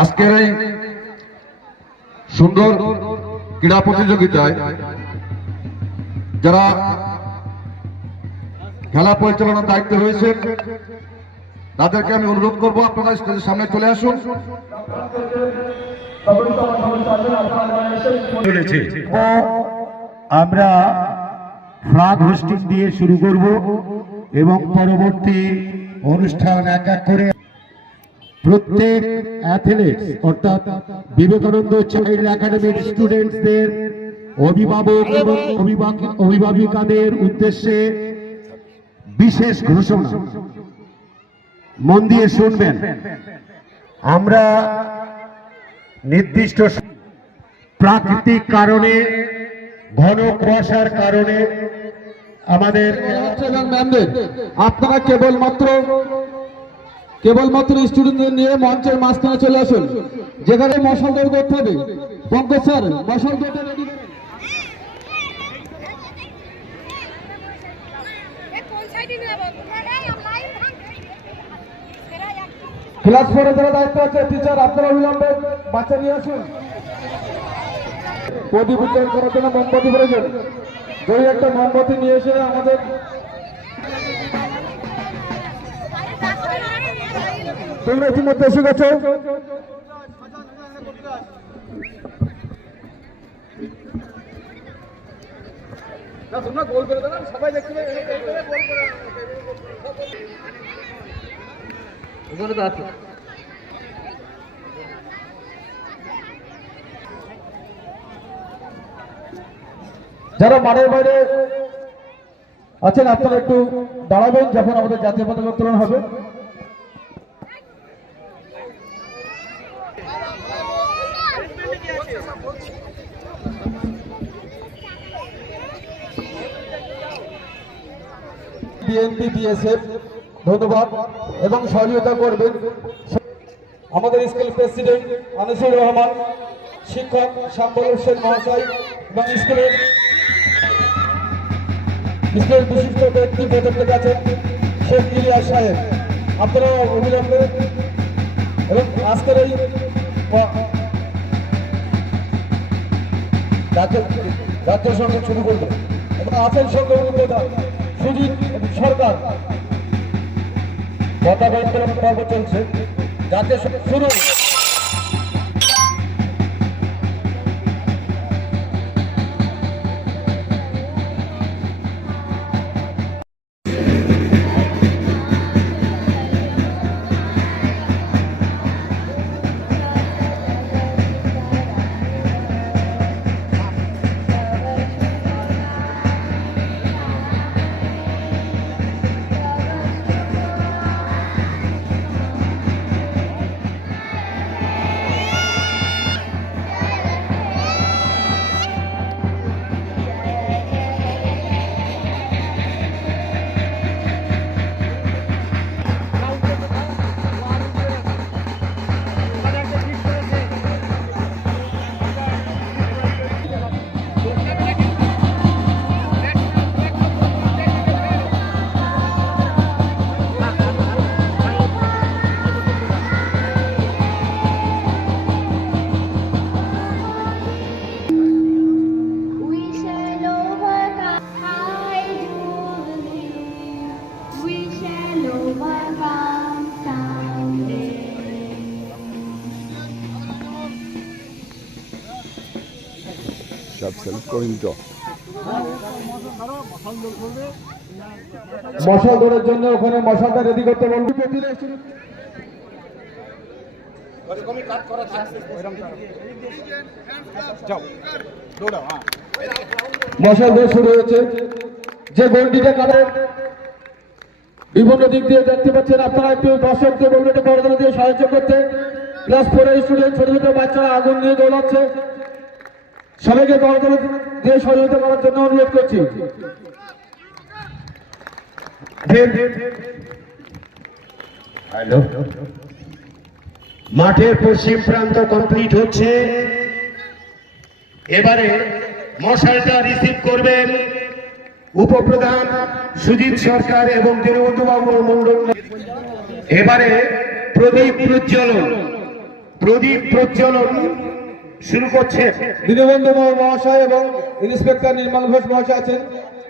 আজকের এই সুন্দর ক্রীড়া প্রতিযোগিতায় যারা খেলা পরিচালনার দায়িত্বে রয়েছে তাদেরকে আমি অনুরোধ করবো আপনারা স্টেজের সামনে চলে আসুন। আমরা ফ্ল্যাগ হোস্টিং দিয়ে শুরু করব এবং পরবর্তী অনুষ্ঠান এক এক করে প্রত্যেক অ্যাথলেটস অর্থাৎ বিবেকানন্দ চাইল্ড একাডেমির স্টুডেন্টসদের অভিভাবক এবং অভিভাবিকাদের উদ্দেশ্যে বিশেষ ঘোষণা। মন দিয়ে শুনবেন। আমরা নির্দিষ্ট প্রাকৃতিক কারণে ঘন কুয়াশার কারণে আমাদের আপনারা কেবলমাত্র স্টুডেন্টদের নিয়ে মঞ্চের মাঝখানে চলে আসুন, যেখানে মশাল দৌড় করতে হবে। পঙ্কজ স্যার মশাল দৌড়টা রেডি করেন। ক্লাস 4 যারা দায়িত্ব আছে টিচার আপনারা অবিলম্বে বাচ্চা নিয়ে আসুন। প্রদীপ উজ্জ্বল করার জন্য মোমবাতি প্রয়োজন। যদি একটা মোমবাতি নিয়ে এসে আমাদের তোমরা ইতিমধ্যে এসে গেছো। তোমরা গোল করে দেবেন, সবাই দেখতে যারা মাঠের বাইরে আছেন আপনারা একটু দাঁড়াবেন যখন আমাদের জাতীয় পতাকা উত্তোলন হবে। বিএনপি বিএসএফ ধন্যবাদ এবং সহযোগিতা করবেন আমাদের স্কুল প্রেসিডেন্ট আনিসুর রহমান, শিক্ষক শাম্বল হোসেন মহাশয় এবং স্কুলের বিশিষ্ট ব্যক্তি পদক্ষেপ আছেন শেখ ইলিয়াস সাহেব। আপনারা অবিলম্বে এবং আজকের এই জাতীয় সংসদ শুরু করবেন এবং আছেন সঙ্গে প্রধান সুজিত সরকার। পতাকা উত্তোলন পর্ব চলছে, জাতীয় শুরু। মশাল দৌড়ের জন্য ওখানে মশালটা রেডি করতে বলবি। মশাল দৌড় শুরু হয়েছে। যে গন্ডিটা কাটে বিভিন্ন দিক দিয়ে দেখতে পাচ্ছেন আপনারা, একটু দর্শকদের বলবেন একটু করদনা দিয়ে সাহায্য করতে। ক্লাস 4 এর স্টুডেন্ট ছোট ছোট বাচ্চারা আগুন নিয়ে দৌড়াচ্ছে, সবাইকে করদনা দিয়ে সহযোগিতা করার জন্য অনুরোধ করছি। মাঠের পশ্চিম প্রান্ত কমপ্লিট হচ্ছে। এবারে মশালটা রিসিভ করবেন উপপ্রধান সুজিত সরকার এবং দীনবন্ধু বাবু মন্ডল। এবারে প্রদীপ প্রজ্বলন প্রদীপ প্রজ্বলন শুরু করছেন। দীনবন্ধু মহাশয় এবং ইন্সপেক্টর নির্মল ঘোষ মহাশয় আছেন।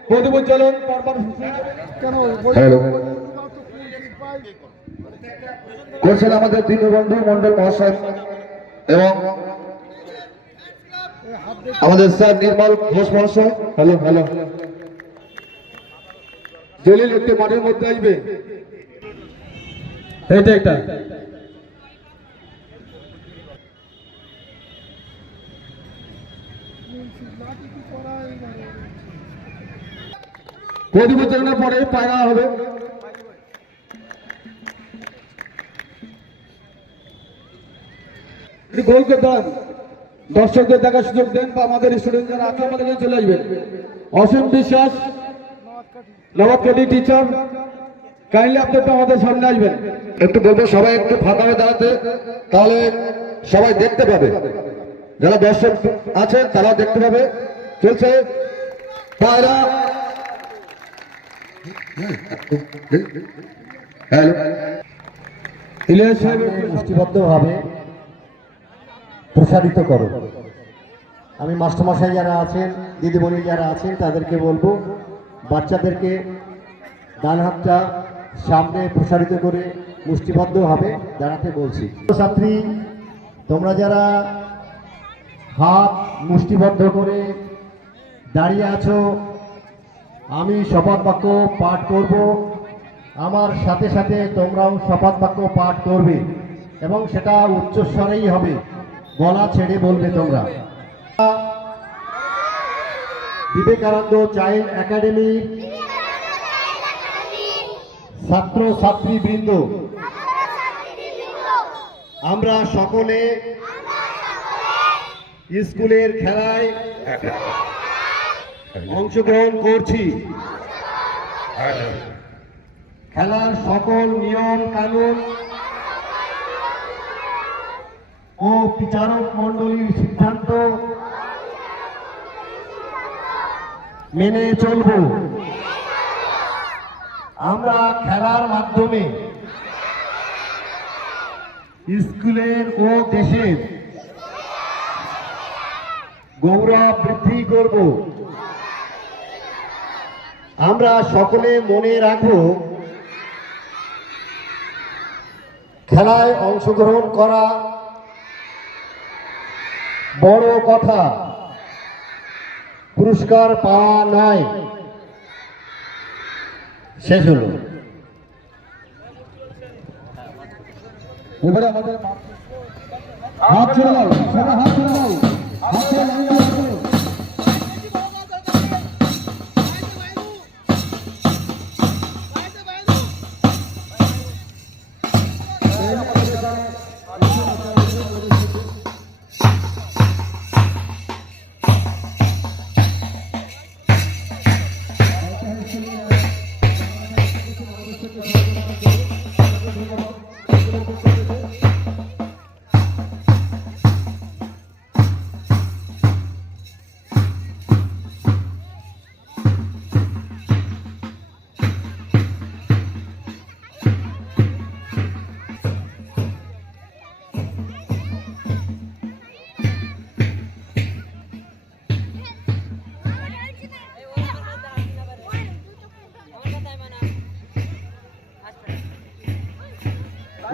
প্রদীপ উজ্জ্বলন হ্যালো করছেন আমাদের দীনবন্ধু মন্ডল মহাশয় এবং আমাদের স্যার নির্মল ঘোষ মহাশয়। হ্যালো হ্যালো জলিল একটু মাঠের মধ্যে আসবে। এইটা একটা প্রদীপ উজ্জ্বলনের পরে পায়রা হবে। গোল করে দাঁড়ান, দর্শকদের দেখার সুযোগ দেন বা আমাদের স্টুডেন্ট যারা আছে আমাদের কাছে চলে আসবেন। অসীম বিশ্বাস নবাবকাটি টিচার কাইন্ডলি আপনি একটু আমাদের সামনে আসবেন। একটু বলবো সবাই একটু ফাঁকা হয়ে দাঁড়াতে, তাহলে সবাই দেখতে পাবে, যারা দর্শক আছে তারা দেখতে পাবে। চলছে পায়রা। হ্যালো ইলিয়াস সাহেব গোষ্ঠীবদ্ধভাবে প্রসারিত করো। আমি মাস্টারমশাই যারা আছেন, দিদিমণি যারা আছেন তাদেরকে বলবো বাচ্চাদেরকে ডান হাতটা সামনে প্রসারিত করে মুষ্টিবদ্ধভাবে দাঁড়াতে বলছি। ছাত্রী তোমরা যারা হাত মুষ্টিবদ্ধ করে দাঁড়িয়ে আছো, আমি শপথ বাক্য পাঠ করব, আমার সাথে সাথে তোমরাও শপথ বাক্য পাঠ করবে এবং সেটা উচ্চস্বরেই হবে, গলা ছেড়ে বলবে তোমরা। বিবেকানন্দ চাইল্ড একাডেমি ছাত্র ছাত্রীবৃন্দ আমরা সকলে স্কুলের খেলায় অংশগ্রহণ করছি। খেলার সকল নিয়ম কানুন ও বিচারক মণ্ডলীর সিদ্ধান্ত মেনে চলব। আমরা খেলার মাধ্যমে স্কুলের ও দেশের গৌরব বৃদ্ধি করব। আমরা সকলে মনে রাখব, খেলায় অংশগ্রহণ করা বড় কথা, পুরস্কার পাওয়া নয়। শেষ হলো। এবারে আমাদের হাত ছেড়ে দাও, সবাই হাত ছেড়ে দাও, হাত ছেড়ে দাঁড়িয়ে আসো।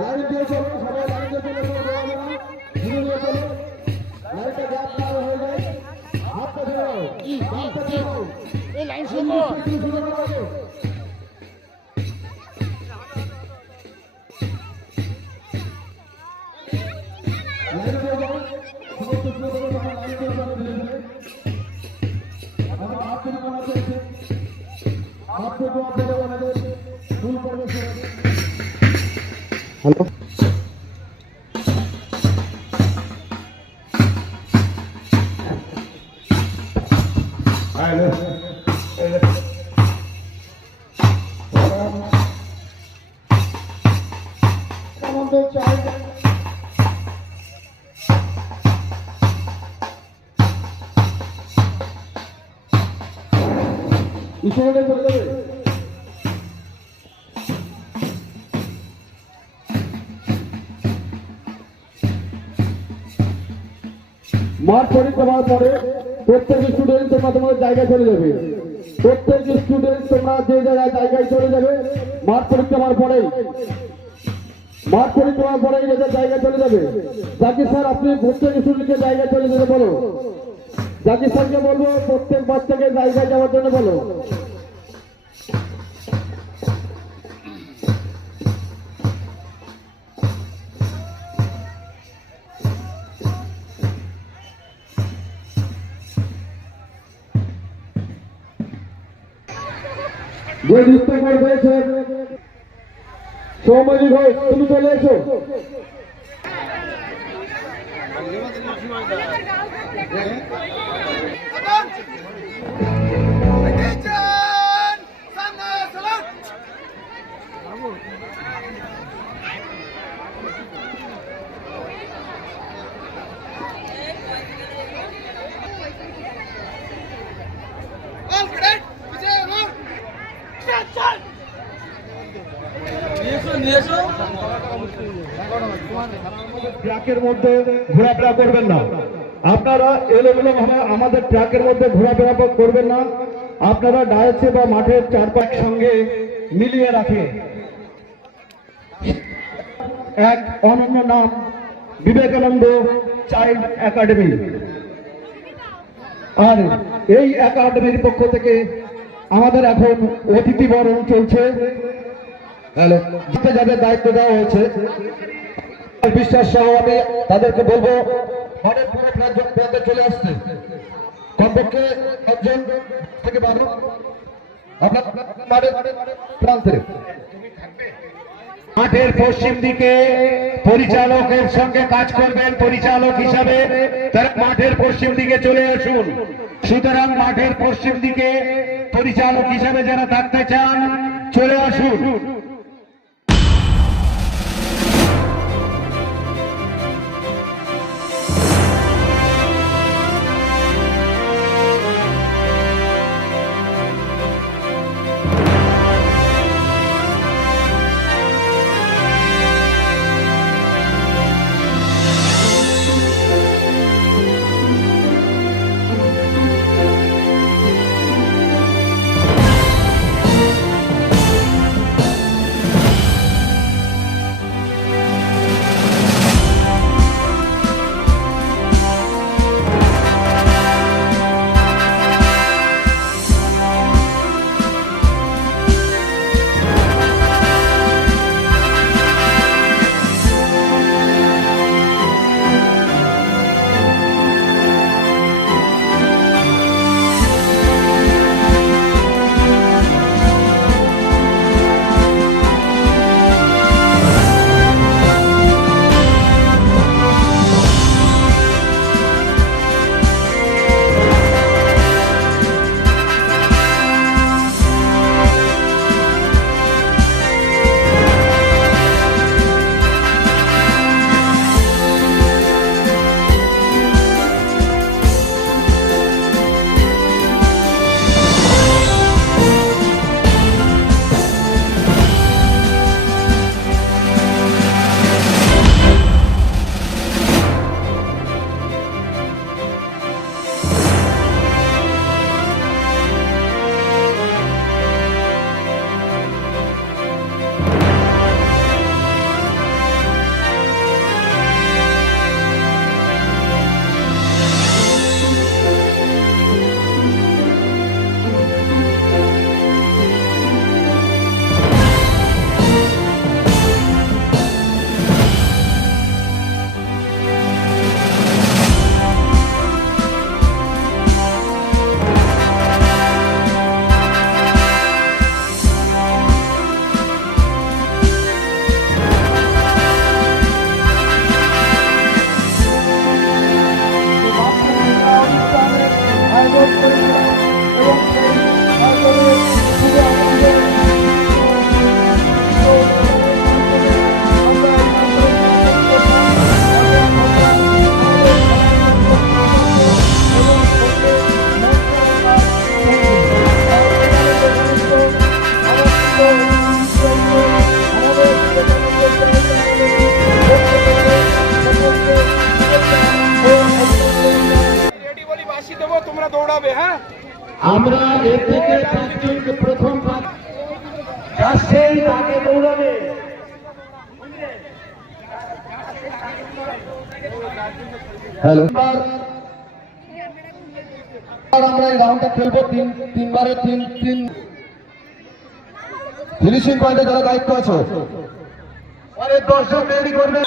লাইন দিয়ে চলো, সবাই লাইন দিয়ে চলে চলো, ধীরে ধীরে চলো, লাইনটা গ্যাপ না হয়ে যায়। হাতটা ধরো, হাতটা ধরো, এই লাইন শুনবো লাইন দিয়ে যাও, সমস্ত প্রিয়জন সবাই লাইন দিয়ে চলো ধীরে ধীরে। আমাদের হাত থেকে বানাতে হচ্ছে, হাত থেকে আপনাদের আমাদের ফুল পরিবেশ করে। হ্যালো আমাদের চাই ইশারাটা করে দেবে। মাঠ পরিক্রমার পরে প্রত্যেক স্টুডেন্ট তোমরা তোমাদের জায়গায় চলে যাবে। প্রত্যেক স্টুডেন্ট তোমরা যে জায়গায় চলে যাবে মাঠ পরিক্রমার পরেই নিজের জায়গায় চলে যাবে। জাকির স্যার আপনি প্রত্যেক স্টুডেন্টকে জায়গায় চলে যেতে বলো। জাকির স্যারকে বলবো প্রত্যেক বাচ্চাকে জায়গায় যাওয়ার জন্য বলো। যে নৃত্য করবে সৌম্যজি ঘোষ তুমি চলে এসো। ট্র্যাকের মধ্যে ঘোরাফেরা করবেন না। আপনারা এলোমেলো ভাবে আমাদের ট্র্যাকের মধ্যে ঘোরাফেরা করবেন না। আপনারা ডায়াসে বা মাঠের চারপাশ সঙ্গে মিলিয়ে রাখে। এক অনন্য নাম বিবেকানন্দ চাইল্ড একাডেমি। আর এই একাডেমির পক্ষ থেকে আমাদের এখন অতিথি বরণ চলছে। যাদের দায়িত্ব দেওয়া হয়েছে বিশ্বাস সহ আমি তাদেরকে বলবো মাঠের পুরো প্রান্তে চলে আসছে। কমপক্ষে 10 জন থেকে 12 আপনার মাঠের প্রান্তে মাঠের পশ্চিম দিকে পরিচালকের সঙ্গে কাজ করবেন পরিচালক হিসাবে, তারা মাঠের পশ্চিম দিকে চলে আসুন। সুতরাং মাঠের পশ্চিম দিকে পরিচালক হিসাবে যারা থাকতে চান চলে আসুন। দৌড়াবে। হ্যাঁ, আমরা এর থেকে পাঁচজনকে প্রথম সেই তাকে দৌড়াবে। হ্যালো আমরা এই রাউন্ডটা খেলবো তিনবারে তিন ফিনিশিং পয়েন্টে যারা দায়িত্ব আছে অনেক দর্শক রেডি করবে।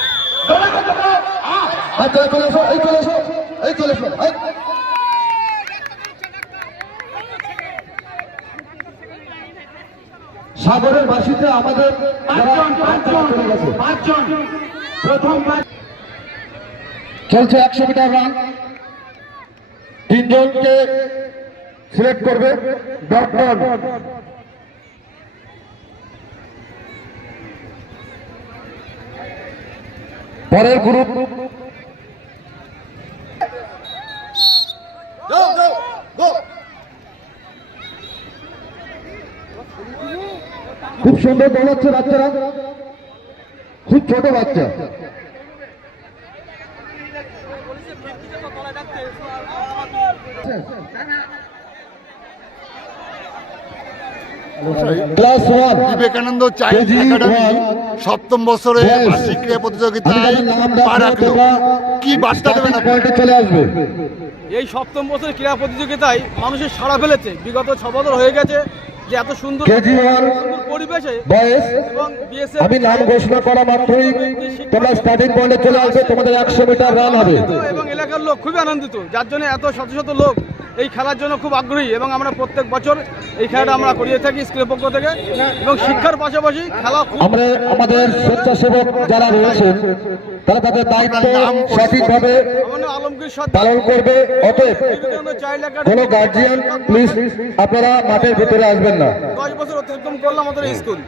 আচ্ছা চলে এসো এই চলে এসো সাগরের বাসিতে আমাদের পাঁচজন প্রথম চলছে 100 মিটার রান, তিনজনকে সিলেক্ট করবে ডক্টর। পরের গ্রুপ খুব সুন্দর দৌড়াচ্ছে বাচ্চারা, খুব ছোট বাচ্চা। ক্লাস 1 বিবেকানন্দ চাইল্ড একাডেমি সপ্তম বছরে বার্ষিক ক্রীড়া প্রতিযোগিতায় পা রাখলো। কি বার্তা দেবেন আপনি? চলে আসবে। এই সপ্তম বছরের ক্রীড়া প্রতিযোগিতায় মানুষের সাড়া ফেলেছে। বিগত 6 বছর হয়ে গেছে যে এত সুন্দর কেজি1 পরিবেশে বয়েস এবং বিএসএফ আমি নাম ঘোষণা করা মাত্রই তোমরা স্টার্টিং পয়েন্টে চলে আসবে, তোমাদের 100 মিটার রান হবে। এবং এলাকার লোক খুবই আনন্দিত, যার জন্য এত শত শত লোক এই খেলার জন্য খুব আগ্রহী। এবং আমরা প্রত্যেক বছর এই খেলাটা আমরা করিয়ে থাকি স্কুলের পক্ষ থেকে। এবং শিক্ষার পাশাপাশি খেলা আমরা আমাদের স্বেচ্ছাসেবক যারা রয়েছেন তারা তাদের দায়িত্ব সঠিকভাবে আলমগীর পালন করবে। অতএব চাইল্ড কোনো গার্জিয়ান প্লিজ আপনারা মাঠের ভিতরে আসবেন না। 10 বছর অতিক্রম করলাম আমাদের স্কুল।